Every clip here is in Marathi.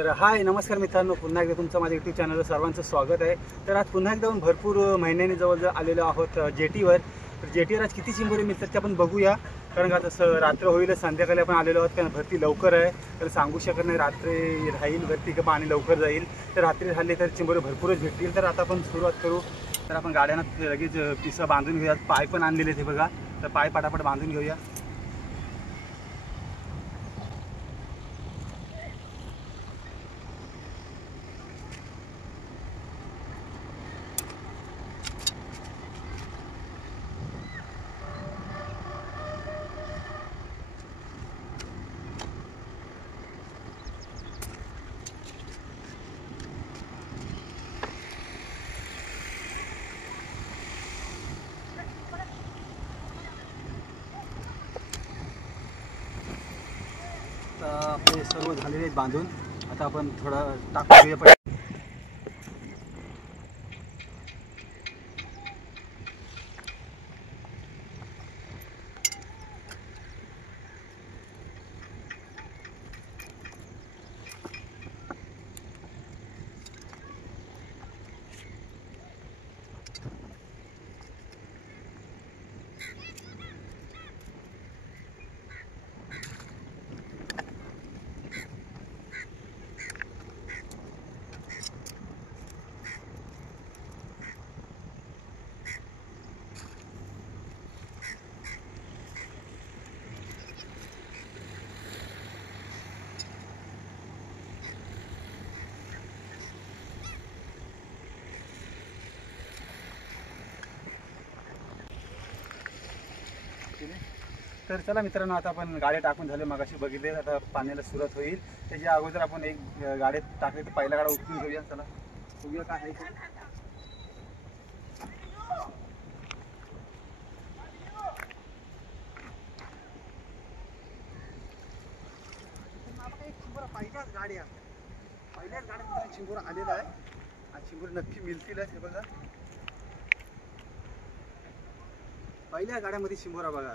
तर हाय नमस्कार मित्रांनो, पुन्हा एकदा तुमचं माझ्या यूट्यूब चॅनलवर सर्वांचं स्वागत आहे। तर आज पुन्हा एकदा भरपूर महिन्यांनी जवळजवळ आलेलो आहोत जेटीवर। तर जेटीवर आज किती चिंबोरे मिळतात ते आपण बघूया, कारण आता रात्र होईल, संध्याकाळी आपण आलेलो आहोत, कारण भरती लवकर आहे तर सांगू शकत नाही रात्री राहील भरती का पाणी लवकर जाईल। तर रात्री झाले तर चिंबोरे भरपूरच भेटतील। तर आता आपण सुरुवात करू। तर आपण गाड्यांना लगेच पिसा बांधून घेऊयात, पाय पण आणलेले ते बघा, तर पाय पटापट बांधून घेऊया। आपले सर्व झालेले आहेत बांधून। आता आपण थोडा टाकूया पण तर चला मित्रांनो, आता आपण गाड्या टाकून झाले, मगाशी बघितले, आता पाण्याला सुरुवात होईल। त्याच्या अगोदर आपण एक गाडीत टाकले तर पहिला गाडा उचलून घेऊया। चला बघूया काय आहे ते। पहिल्याच गाड्यात चिंबोरा आलेला आहे आणि चिंबोरे नक्की मिळतीलच। हे बघा, पहिल्या गाड्यामध्ये चिंबोरा बघा।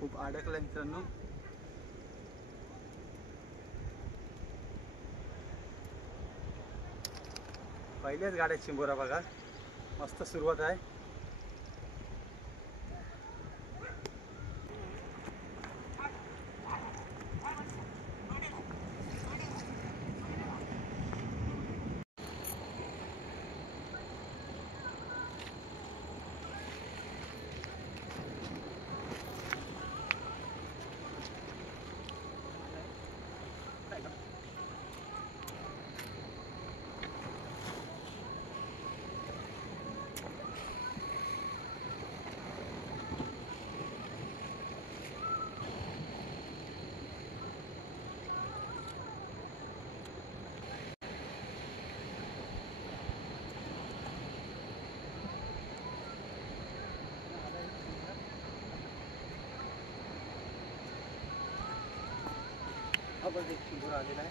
खूप अडकला मित्रांनो। पहिल्याच गाड्यात चिंबोरा बघा, मस्त सुरुवात आहे। हा बघ, एक चिंबोरा आलेला आहे।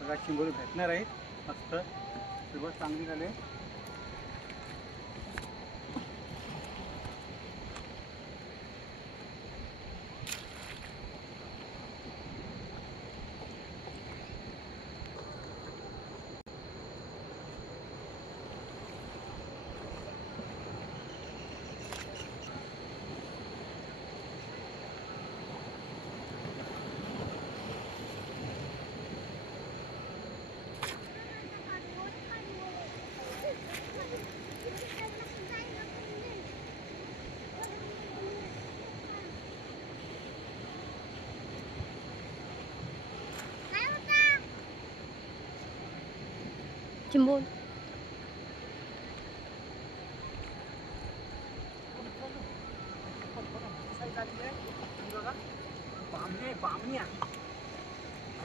बघा, चिंबोरे भेटणार आहेत, मस्त सुरुवात चांगली झाली। चिंबोर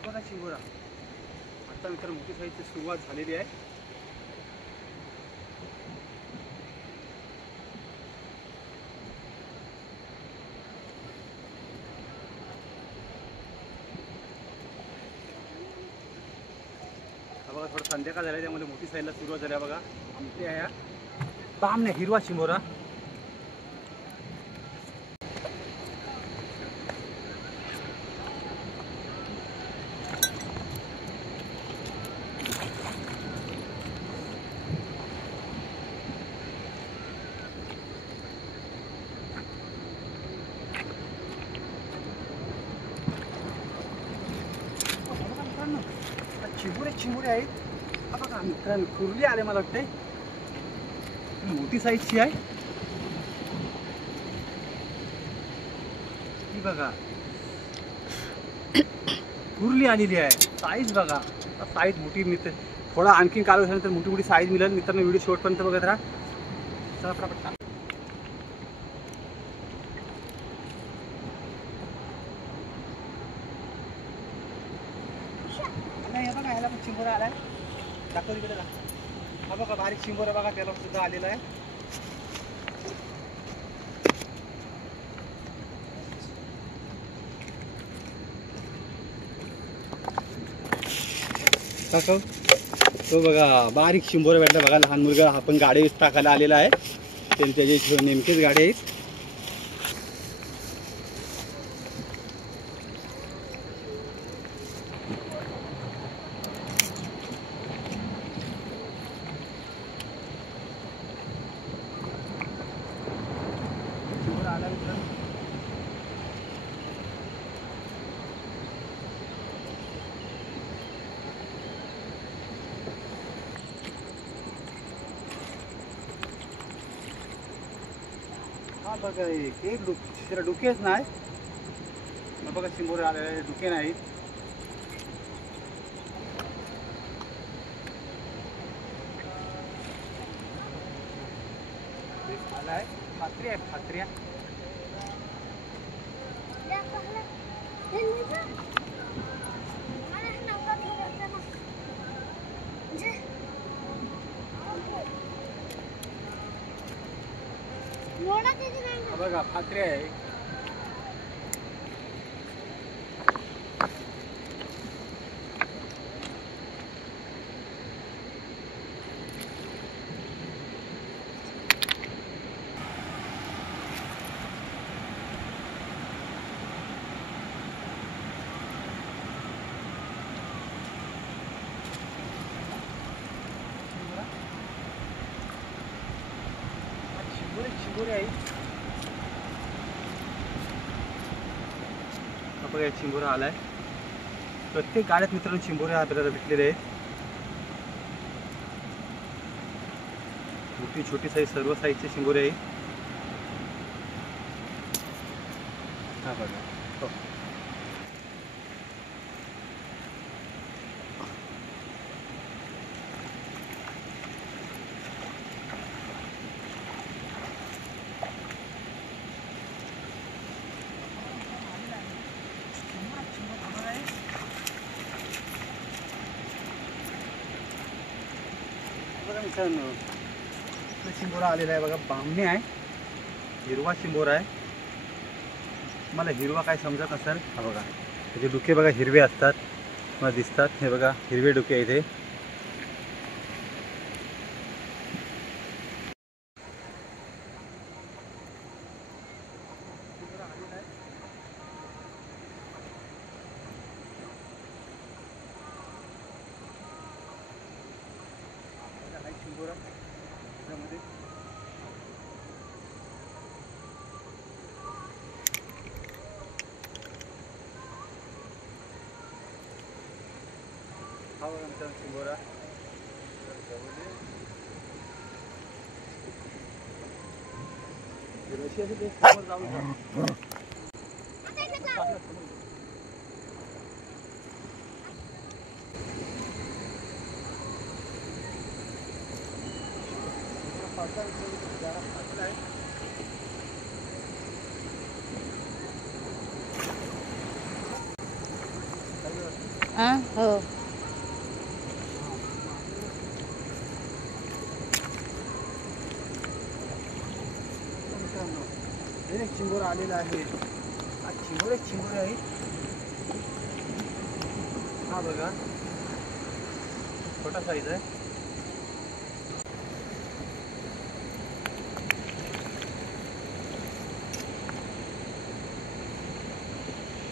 बघा चिंबोरा आता मित्र मोठी साईजची सुरुवात झालेली आहे। बघा थोडं संध्याकाळ झालं त्यामुळे मोठी साईजला सुरुवात झाली बघा. आमचे ह्या बामण्या हिरवा चिंबोरा. चिमुरे आहेत. हा बघा मित्रांनो कुर्ली आले मला वाटते. मोठी साईजची आहे ही बघा. कुर्ली आलेली आहे. साईज बघा साईज मोठी मित्र. थोडा आणखीन काल झाल्यानंतर मोठी मोठी साईज मिळेल मित्रांनो. व्हिडिओ शेवटपर्यंत बघत राहा. चला पटापट. हे बघा ह्याला पण चिंबोरा आलाय. दाखव इकडे. हा बघा बारीक चिंबोरा बघा त्याला सुद्धा आलेला आहे. दाखव तो बघा बारीक चिंबोरा भेटला बघा. लहान मुलगा हा पण गाडी टाकायला आलेला आहे. त्यांच्या नेमकेच गाडी आहेत. हा बघा एक त्याला डुकेच नाही. मग बघा चिंबोरे आलेले डुके नाही. आलाय फात्र्या आहे फात्र्या. बघा फात्र्या आहे. चिंबोरे आहे. बघा चिंबोरा आलाय. प्रत्येक गाड्यात मित्रांनो चिंबोरे आपल्याला भेटलेले आहेत. मोठी छोटी साईज सर्व साईजचे चिंबोरे आहे. हा बघा मित्रांनो चिंबोरा आलेला आहे बघा. बामणी आहे. हिरवा चिंबोरा आहे. मला हिरवा काय समजत नसेल. हा बघा त्याचे डुके बघा हिरवे असतात मला दिसतात. हे बघा हिरवे डुके आहे इथे. चिंबोरा त्यामध्ये हा बघा मित्रांनो चिंबोरा. हो एक चिंबोरा आलेला आहे. हा चिंबोरे आहे. हा बघा छोटा साईज आहे.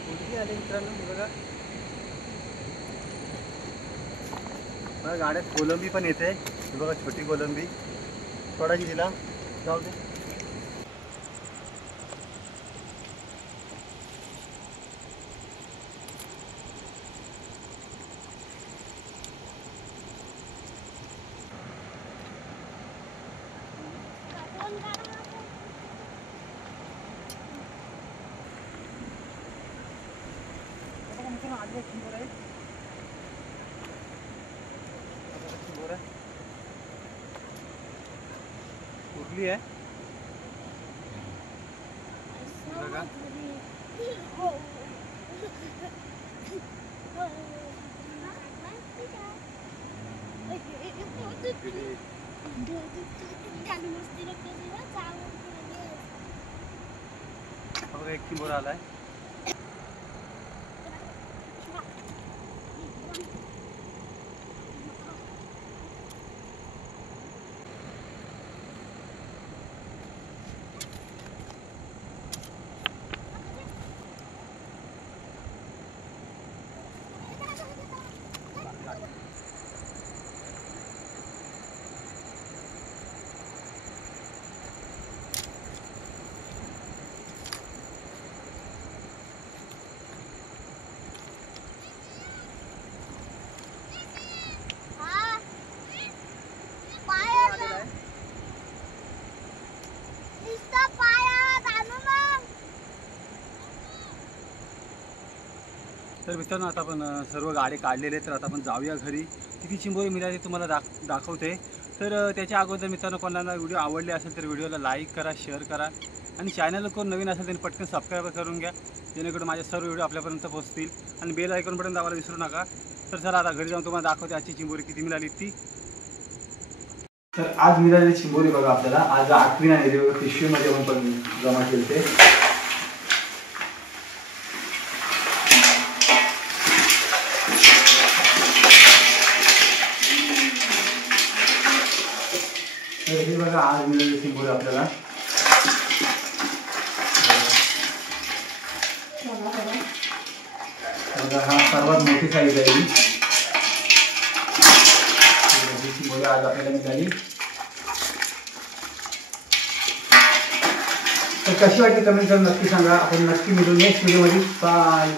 कुठली आले मित्रांनो, हे बघा. बघा गाड्यात कोलंबी पण येते. हे बघा छोटी कोलंबी. थोडाची दिला जाऊ दे. कुठली आहे बघा. एक किंबोरा आलाय. तर मित्रांनो आता आपण सर्व गाडे काढलेले, तर आता आपण जाऊया घरी. किती चिंबोरी मिळाली तुम्हाला दाखवते. तर त्याच्या अगोदर मित्रांनो, कोणाला व्हिडिओ आवडले असेल तर व्हिडिओला लाईक करा, शेअर करा आणि चॅनलला कोण नवीन असेल त्यांनी पटकन सबस्क्राईब करून घ्या, जेणेकरून माझे सर्व व्हिडिओ आपल्यापर्यंत पोहोचतील. आणि बेल आयकॉन बटन दाबायला विसरू नका. तर चला आता घरी जाऊन तुम्हाला दाखवते आजची चिंबोरी किती मिळाली ती. तर आज मिळालेली चिंबोरी बघा आपल्याला आज 8वी नाही बघा, पिशवीमध्ये पण जमा केले. तर हे बघा आज मिळालेली चिंबोरी आपल्याला. बघा हा सर्वात मोठी साईज आहे ही चिंबोरी आज आपल्याला मिळाली. तर कशी वाटली कमेंट करून नक्की सांगा. आपण नक्की मिळू नेक्स्ट व्हिडिओमध्ये. बाय.